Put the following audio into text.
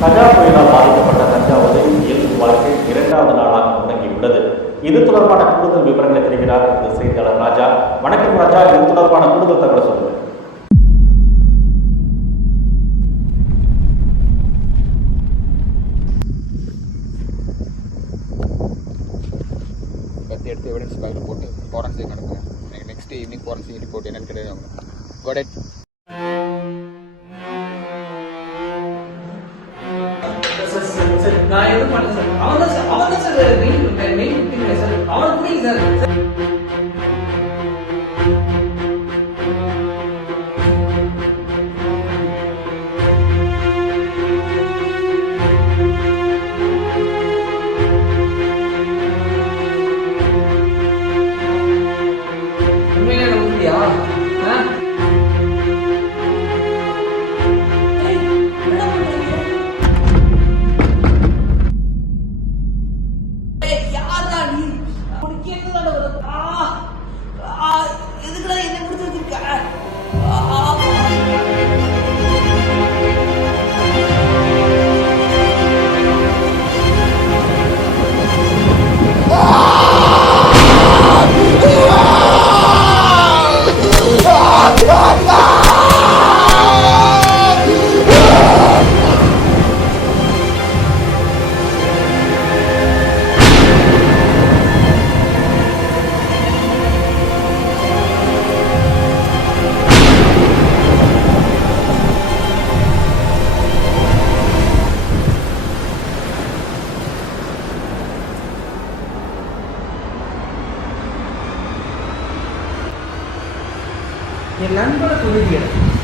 கஜா புயலால் பாதிக்கப்பட்ட தஞ்சாவூரில் இயல்பு வாழ்க்கை 2வது நாளாக தொடங்கியுள்ளது. இது தொடர்பான கூடுதல் விவரங்களை தெரிவிக்கிறார் இந்த செய்தியாளர் ராஜா. வணக்கம் ராஜா, இது தொடர்பான கூடுதல் தகவலை சொல்லுங்கள். எடுத்து எவிடன்ஸ் ஃபைல் போட்டு ஃபாரன்சிக் அனுப்புகிறேன். எனக்கு நெக்ஸ்ட் ஈவினிங் ஃபாரன்சிக் ரிப்போர்ட் என்னன்னு தெரியாது. Got it. நான் எதுவும் பண்ணல சார். அவன் தான் சார் மெயின் சார். அவன் புரியுது சார். உண்மையிலே நம்பியா? என் நண்பரை சொல்லிடுறேன்.